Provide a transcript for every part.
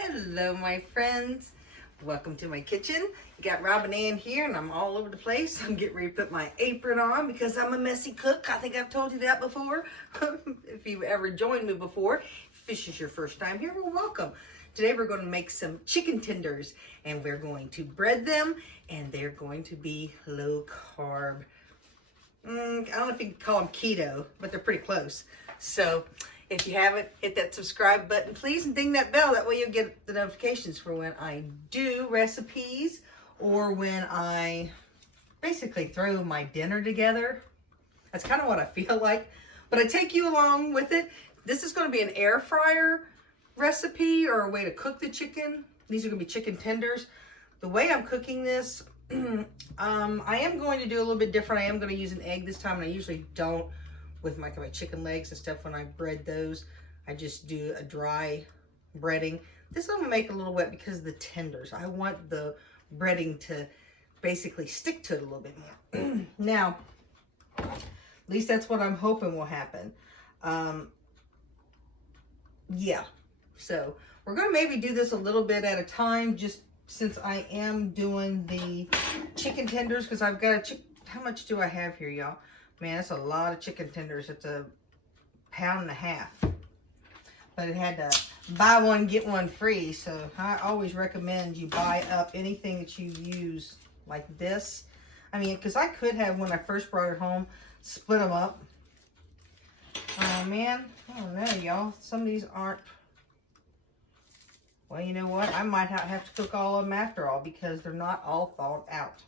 Hello, my friends. Welcome to my kitchen. You got Robin Ann here, and I'm all over the place. I'm getting ready to put my apron on because I'm a messy cook. I think I've told you that before. If you've ever joined me before, if this is your first time here, well, welcome. Today we're going to make some chicken tenders, and we're going to bread them, and they're going to be low carb. I don't know if you can call them keto, but they're pretty close. So if you haven't, hit that subscribe button, please, and ding that bell. That way you'll get the notifications for when I do recipes or when I basically throw my dinner together. That's kind of what I feel like. But I take you along with it. This is going to be an air fryer recipe or a way to cook the chicken. These are going to be chicken tenders. The way I'm cooking this, I am going to do a little bit different. I am going to use an egg this time, and I usually don't with my chicken legs and stuff. When I bread those, I just do a dry breading. This I'm going to make a little wet because of the tenders. I want the breading to basically stick to it a little bit more. Now, at least that's what I'm hoping will happen. Yeah, so we're going to maybe do this a little bit at a time, just since I am doing the chicken tenders, because I've got how much do I have here, y'all? Man, that's a lot of chicken tenders. It's a pound and a half. But it had to buy one, get one free. So I always recommend you buy up anything that you use like this. I mean, because I could have, when I first brought it home, split them up. Oh, man. I don't know, y'all. Some of these aren't. Well, you know what? I might have to cook all of them after all because they're not all thawed out.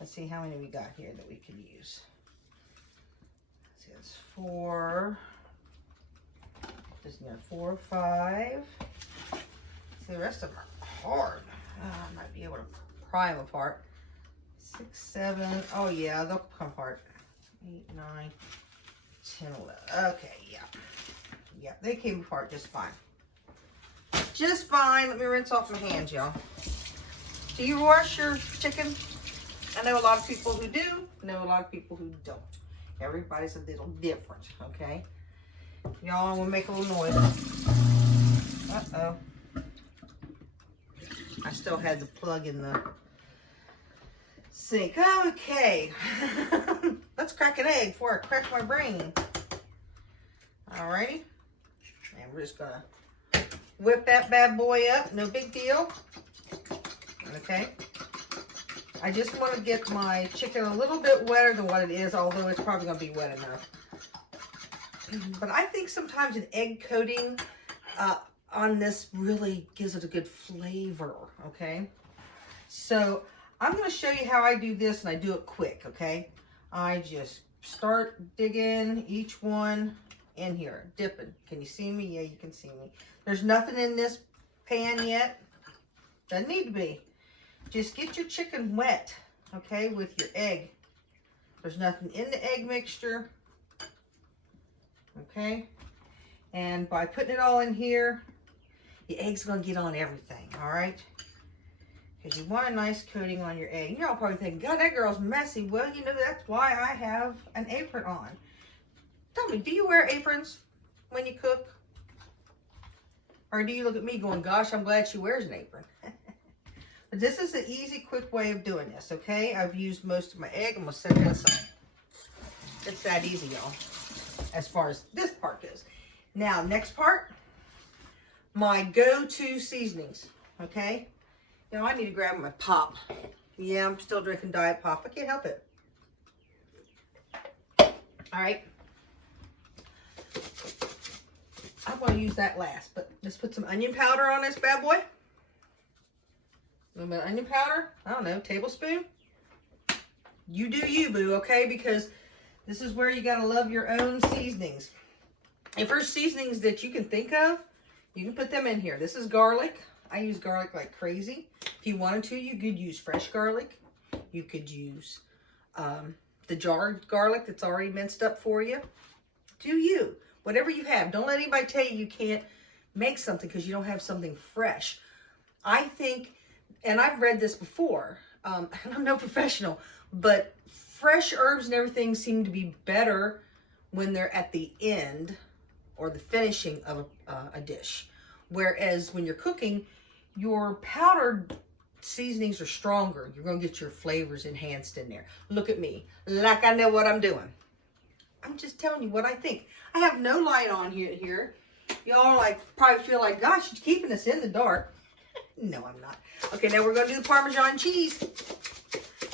Let's see how many we got here that we can use. It's 4. Just 4, 5. See, the rest of them are hard. I might be able to pry them apart. 6, 7. Oh yeah, they'll come apart. 8, 9, 10, 11. Okay, yeah. Yeah, they came apart just fine. Just fine. Let me rinse off my hands, y'all. Do you wash your chicken? I know a lot of people who do. I know a lot of people who don't. Everybody's a little different, okay? Y'all, we'll make a little noise. Uh-oh. I still had the plug in the sink. Okay. Let's crack an egg before I crack my brain. Alrighty. And we're just gonna whip that bad boy up. No big deal. Okay. I just want to get my chicken a little bit wetter than what it is, although it's probably going to be wet enough. But I think sometimes an egg coating on this really gives it a good flavor, okay? So I'm going to show you how I do this, and I do it quick, okay? I just start digging each one in here, dipping. Can you see me? Yeah, you can see me. There's nothing in this pan yet. Doesn't need to be. Just get your chicken wet, okay, with your egg. There's nothing in the egg mixture, okay? And by putting it all in here, the egg's going to get on everything, all right? Because you want a nice coating on your egg. You're all probably thinking, God, that girl's messy. Well, you know, that's why I have an apron on. Tell me, do you wear aprons when you cook? Or do you look at me going, gosh, I'm glad she wears an apron? But this is an easy, quick way of doing this, okay? I've used most of my egg. I'm going to set that aside. It's that easy, y'all, as far as this part goes. Now, next part, my go-to seasonings, okay? Now, I need to grab my pop. Yeah, I'm still drinking Diet Pop. I can't help it. All right. I'm going to use that last, but let's put some onion powder on this bad boy. A little bit of onion powder, I don't know, tablespoon. You do you, boo, okay? Because this is where you gotta love your own seasonings. If there's seasonings that you can think of, you can put them in here. This is garlic. I use garlic like crazy. If you wanted to, you could use fresh garlic. You could use the jarred garlic that's already minced up for you. Do you. Whatever you have. Don't let anybody tell you can't make something because you don't have something fresh. I think, and I've read this before, and I'm no professional, but fresh herbs and everything seem to be better when they're at the end or the finishing of a dish. Whereas when you're cooking, your powdered seasonings are stronger. You're going to get your flavors enhanced in there. Look at me, like I know what I'm doing. I'm just telling you what I think. I have no light on here. Y'all like probably feel like, gosh, she's keeping us in the dark. No, I'm not. Okay, now we're going to do the Parmesan cheese.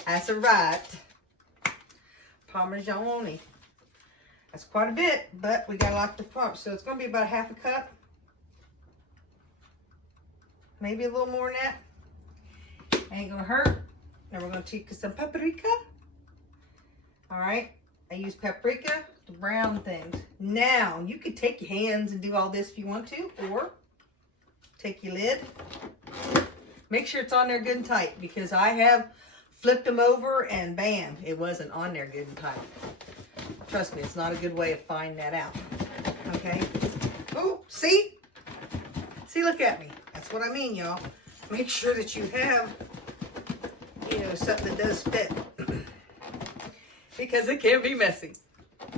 That's right. Parmesan. That's quite a bit, but we got a lot to pump. So it's going to be about half a cup. Maybe a little more than that. Ain't going to hurt. Now we're going to take some paprika. All right. I use paprika to brown things. Now, you could take your hands and do all this if you want to, or take your lid. Make sure it's on there good and tight, because I have flipped them over and bam, it wasn't on there good and tight. Trust me, it's not a good way of finding that out. Okay? Oh, see? See, look at me. That's what I mean, y'all. Make sure that you have, something that does fit. Because it can be messy.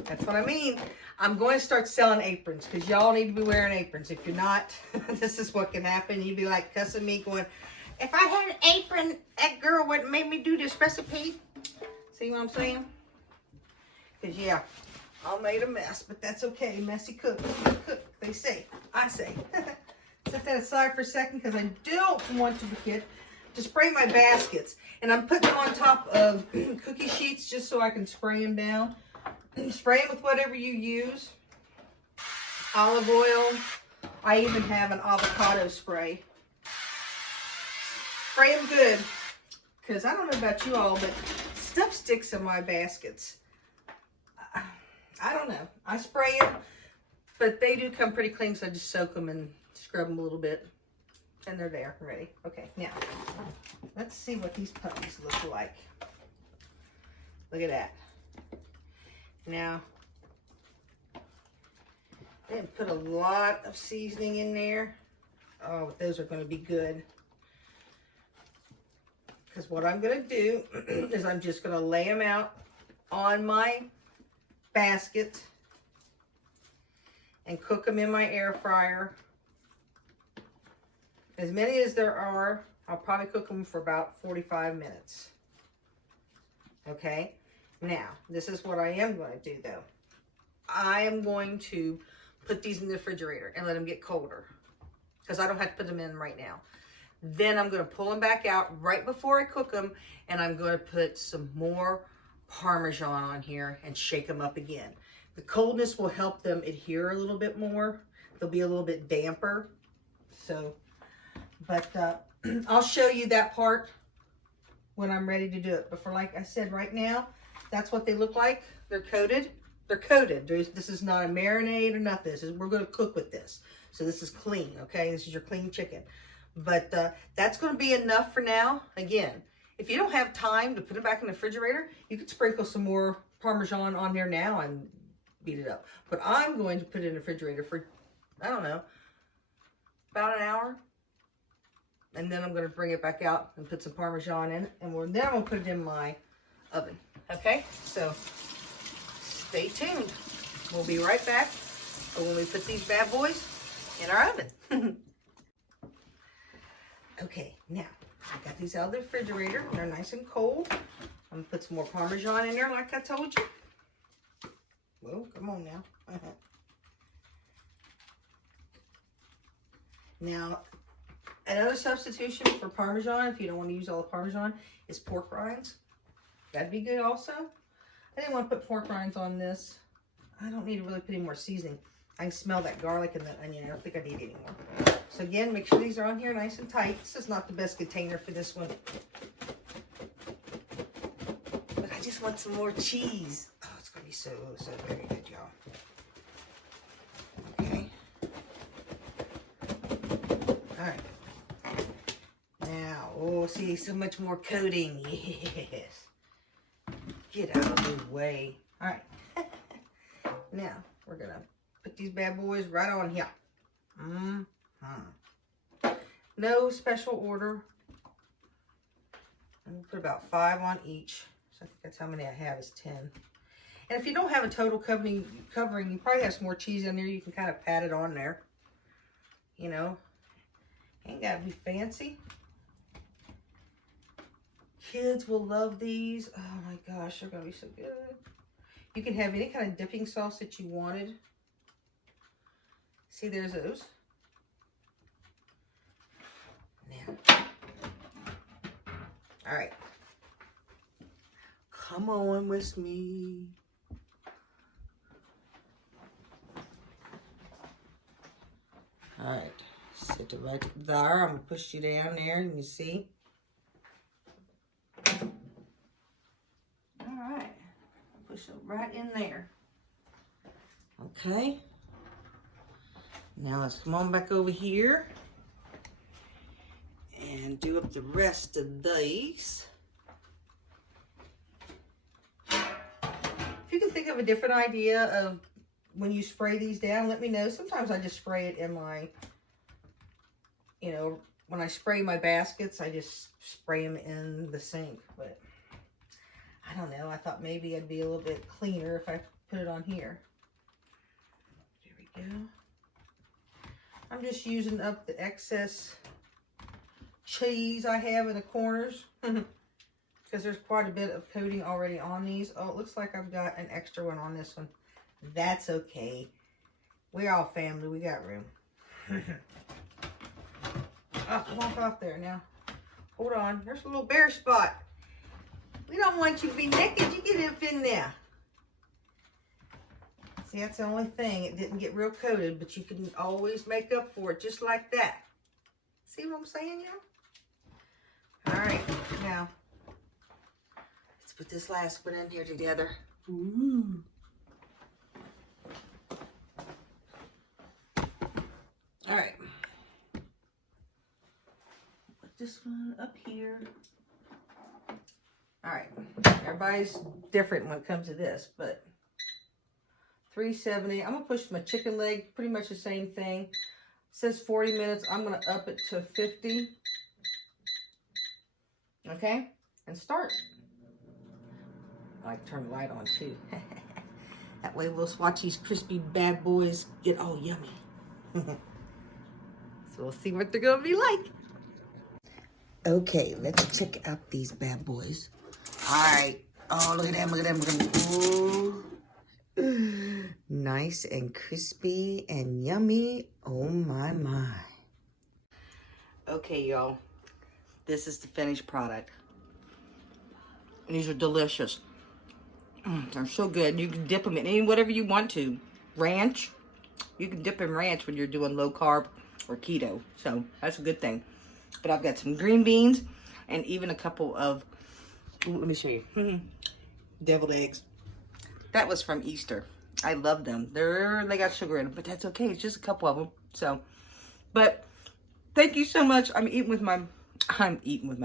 That's what I mean. I'm going to start selling aprons, because y'all need to be wearing aprons. If you're not, this is what can happen. You'd be like cussing me going, if I had an apron, that girl wouldn't make me do this recipe. See what I'm saying? Because, yeah, I made a mess, but that's okay. Messy cook, they say. I say. Set that aside for a second, because I don't want to forget to spray my baskets. And I'm putting them on top of cookie sheets just so I can spray them down. Spray them with whatever you use. Olive oil. I even have an avocado spray. Spray them good. Because I don't know about you all, but stuff sticks in my baskets. I don't know. I spray them, but they do come pretty clean, so I just soak them and scrub them a little bit. And they're there, ready. Okay, now, let's see what these puppies look like. Look at that. Now, I didn't put a lot of seasoning in there. Oh, but those are going to be good. Because what I'm going to do is I'm just going to lay them out on my basket and cook them in my air fryer. As many as there are, I'll probably cook them for about 45 minutes. Okay? Now, this is what I am going to do, though. I am going to put these in the refrigerator and let them get colder, because I don't have to put them in right now. Then I'm going to pull them back out right before I cook them, and I'm going to put some more Parmesan on here and shake them up again. The coldness will help them adhere a little bit more. They'll be a little bit damper. So, but I'll show you that part when I'm ready to do it. But for, like I said, right now, that's what they look like. They're coated. They're coated. This is not a marinade or nothing. We're going to cook with this. So this is clean, okay? This is your clean chicken. But that's going to be enough for now. Again, if you don't have time to put it back in the refrigerator, you could sprinkle some more Parmesan on there now and beat it up. But I'm going to put it in the refrigerator for, I don't know, about an hour. And then I'm going to bring it back out and put some Parmesan in. And then I'm going to put it in my oven. Okay? So, stay tuned. We'll be right back when we put these bad boys in our oven. Okay, now, I got these out of the refrigerator. They're nice and cold. I'm going to put some more Parmesan in there like I told you. Well, come on now. Now, another substitution for Parmesan, if you don't want to use all the Parmesan, is pork rinds. That'd be good also. I didn't want to put pork rinds on this. I don't need to really put any more seasoning. I can smell that garlic and the onion. I don't think I need any more. So again, make sure these are on here nice and tight. This is not the best container for this one. But I just want some more cheese. Oh, it's going to be so very good, y'all. Okay. All right. Now, oh, see, so much more coating. Yes. Get out of the way. All right. Now, we're going to put these bad boys right on here. No special order. I'm going to put about 5 on each. So I think that's how many I have, is 10. And if you don't have a total covering, you probably have some more cheese in there. You can kind of pat it on there. You know, Ain't gotta be fancy. Kids will love these. Oh my gosh, they're gonna be so good. You can have any kind of dipping sauce that you wanted. See, there's those. Now, all right. Come on with me. All right, sit it right there. I'm gonna push you down there, and you see. All right, push it right in there. Okay. Now let's come on back over here and do up the rest of these. If you can think of a different idea of when you spray these down, let me know. Sometimes I just spray it in my, you know, when I spray my baskets, I just spray them in the sink. But I don't know. I thought maybe it'd be a little bit cleaner if I put it on here. There we go. I'm just using up the excess cheese I have in the corners because there's quite a bit of coating already on these. Oh, it looks like I've got an extra one on this one. That's okay. We're all family. We got room. Oh, come off there now. Hold on. There's a little bare spot. We don't want you to be naked. You get up in there. See, that's the only thing. It didn't get real coated, but you can always make up for it just like that. See what I'm saying, y'all? All right. Now, let's put this last one in here together. Ooh. All right. Put this one up here. All right. Everybody's different when it comes to this, but 370. I'm gonna push my chicken leg, pretty much the same thing. It says 40 minutes. I'm gonna up it to 50. Okay, and start. I like to turn the light on too. That way we'll watch these crispy bad boys get all yummy. So we'll see what they're gonna be like. Okay, let's check out these bad boys. All right. Oh, look at them, look at them, look at them. Ooh. Nice and crispy and yummy. Oh my, my. Okay, y'all. This is the finished product. These are delicious. They're so good. You can dip them in any whatever you want to. Ranch. You can dip in ranch when you're doing low carb or keto. So that's a good thing. But I've got some green beans and even a couple of, ooh, let me show you. Deviled eggs. That was from Easter. I love them. They got sugar in them, but that's okay. It's just a couple of them. So, but thank you so much. I'm eating with my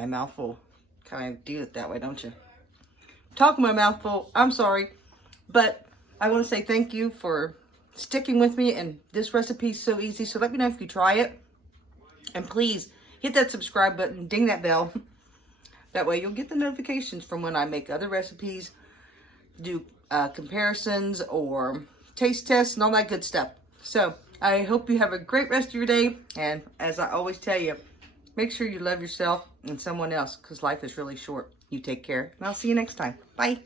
mouth full. Kind of do it that way, don't you? Talking my mouth full. I'm sorry, but I want to say thank you for sticking with me. And this recipe is so easy. So let me know if you try it, and please hit that subscribe button, ding that bell. That way you'll get the notifications from when I make other recipes, do comparisons or taste tests and all that good stuff. So I hope you have a great rest of your day. And as I always tell you, make sure you love yourself and someone else because life is really short. You take care and I'll see you next time. Bye.